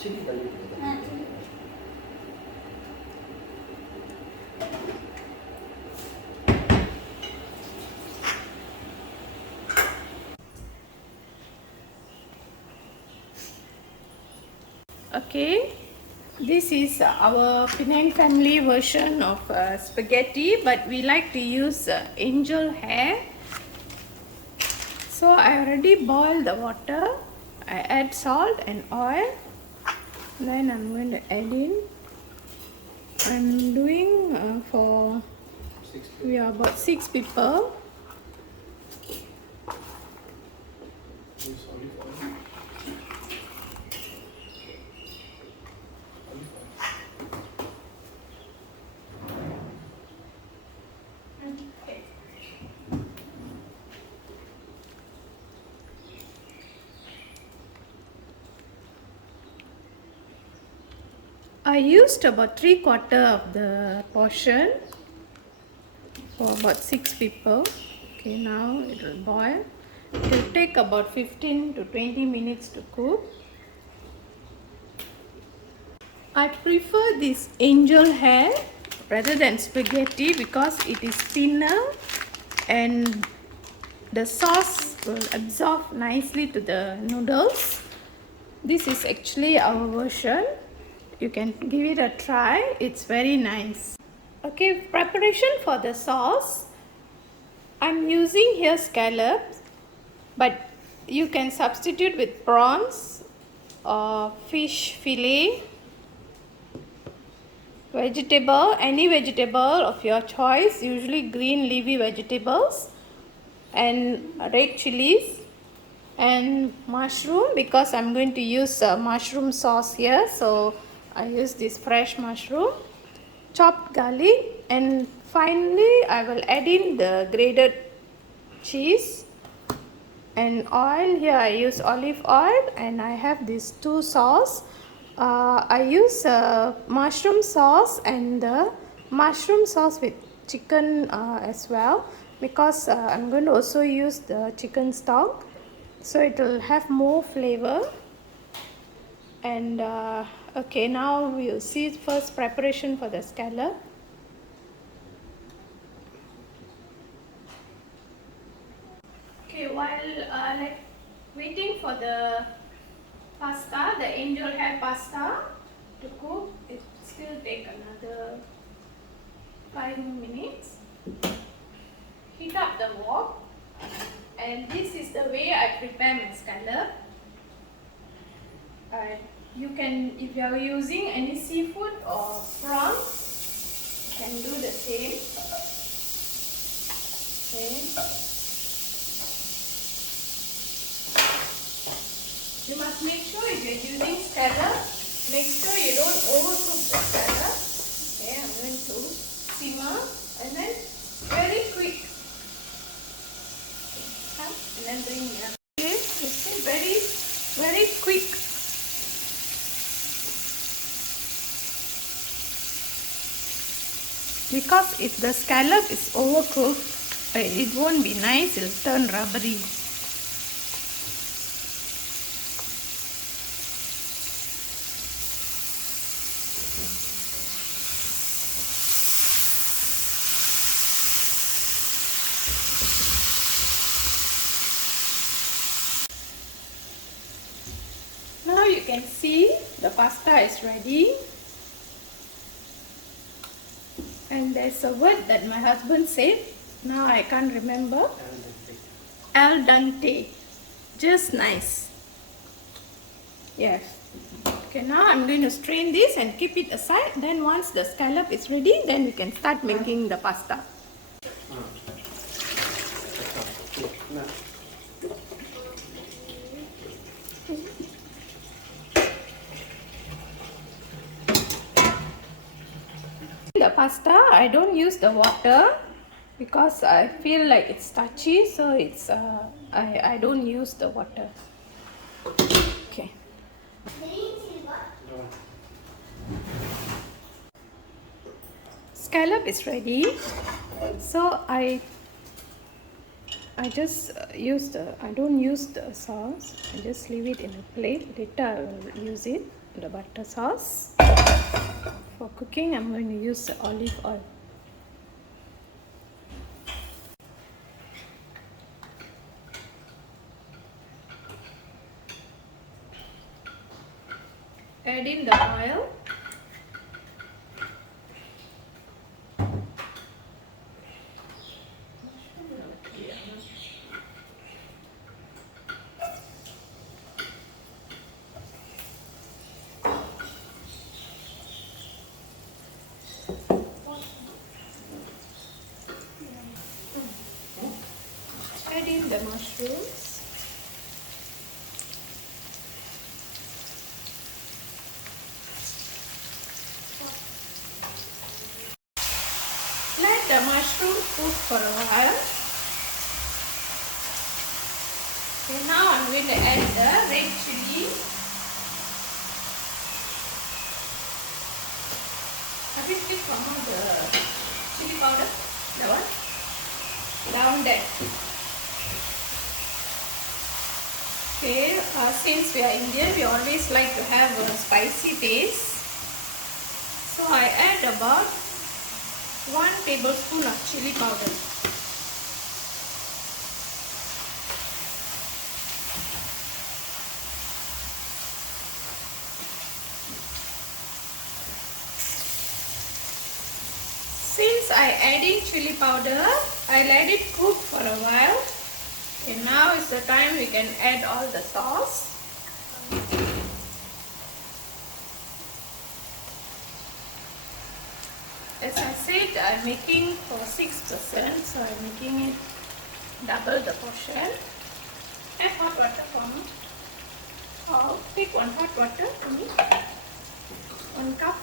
Okay, this is our Penang family version of spaghetti, but we like to use angel hair. So I already boiled the water. I add salt and oil. Then I'm going to add in. I'm doing we are about 6 people. I used about 3/4 of the portion for about 6 people. Okay, now it will boil. It will take about 15 to 20 minutes to cook. I prefer this angel hair rather than spaghetti because it is thinner and the sauce will absorb nicely to the noodles. This is actually our version. You can give it a try. It's very nice. Okay, preparation for the sauce. I'm using here scallops, but you can substitute with prawns or fish fillet, vegetable, any vegetable of your choice, usually green leafy vegetables, and red chilies and mushroom, because I'm going to use mushroom sauce here, so I use this fresh mushroom, chopped garlic, and finally I will add in the grated cheese and oil. Here I use olive oil, and I have these two sauce. I use mushroom sauce and the mushroom sauce with chicken as well, because I'm going to also use the chicken stock, so it will have more flavor. And okay, now we'll see first preparation for the scallop. Okay, while waiting for the pasta, the angel hair pasta to cook, it still take another 5 minutes. Heat up the wok, and this is the way I prepare my scallop. You can, if you are using any seafood or prawn, you can do the same. Okay. You must make sure if you are using scallop, make sure you don't overcook the scallop. Okay, I'm going to simmer and then very quick. And then bring it up. Okay, it's very quick. Because if the scallop is overcooked, it won't be nice, it will turn rubbery. Now you can see the pasta is ready. And there's a word that my husband said, now I can't remember. Al dente. Just nice. Yes. Okay, now I'm going to strain this and keep it aside. Then once the scallop is ready, then we can start making the pasta. The pasta, I don't use the water because I feel like it's starchy, so it's I don't use the water. Okay. Scallop is ready, so I just I don't use the sauce. I just leave it in a plate. Later I will use it. the butter sauce. For cooking, I'm going to use the olive oil. Add in the oil. Add in the mushrooms. Let the mushroom cook for a while. Okay, now I'm going to add the red chili. Have you clicked on the chili powder? That one? Down there. Okay, since we are Indian, we always like to have a spicy taste. So I add about 1 tablespoon of chili powder. Since I add in chili powder, I let it cook for a while. And now is the time we can add all the sauce. As I said, I'm making for 6%, so I'm making it double the portion. Add hot water for me. Oh, take 1 hot water for me. 1 cup.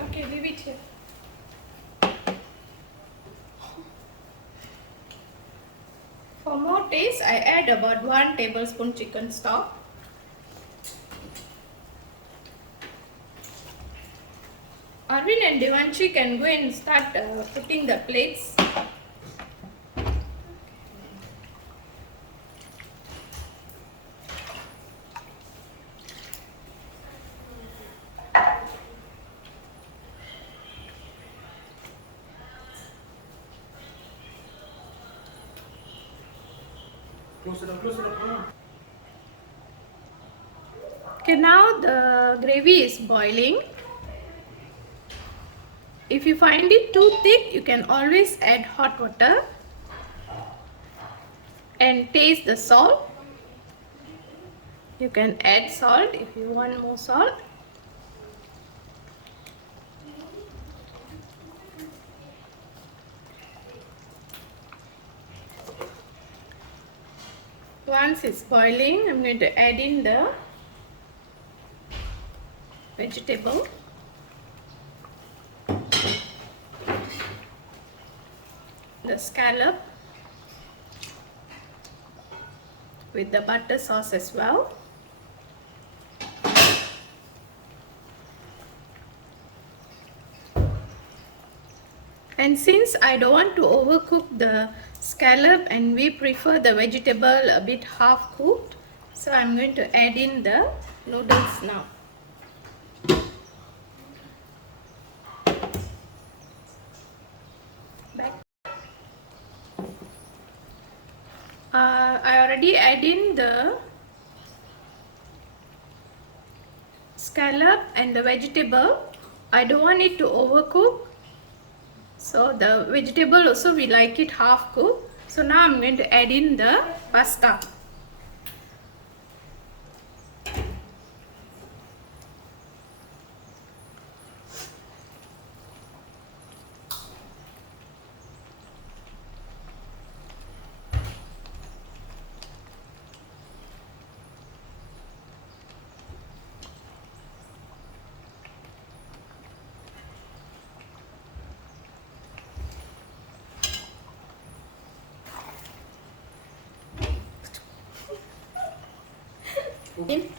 Okay, leave it here. For more taste, I add about 1 tablespoon chicken stock. Arvind and Devanshi can go and start putting the plates. Close it up, close it up. Okay, now the gravy is boiling. If you find it too thick, you can always add hot water and taste the salt. You can add salt if you want more salt. Once it's boiling, I'm going to add in the vegetable. The scallop with the butter sauce as well. And since I don't want to overcook the scallop and we prefer the vegetable a bit half cooked, so I'm going to add in the noodles now. I already add in the scallop and the vegetable. I don't want it to overcook, so the vegetable also we like it half cooked. So now I'm going to add in the pasta. In.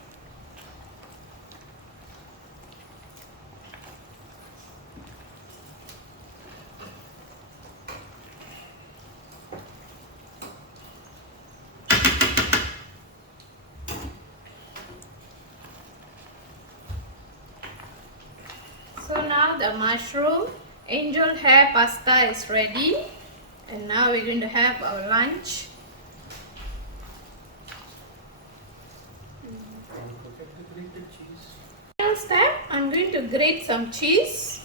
the mushroom angel hair pasta is ready, and now we're going to have our lunch. Grated cheese. Final step, I'm going to grate some cheese.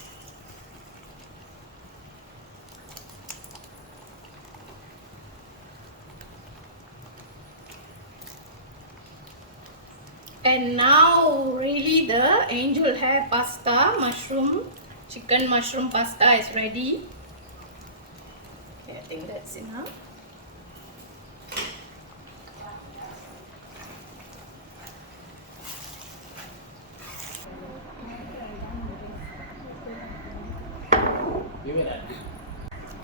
And now really the angel hair pasta chicken mushroom pasta is ready. Okay, I think that's enough. You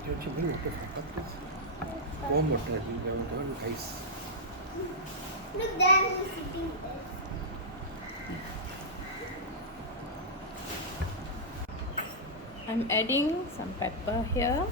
have to bring water for that, please. Warm water. You don't want ice. Look, there is sitting there. I'm adding some pepper here.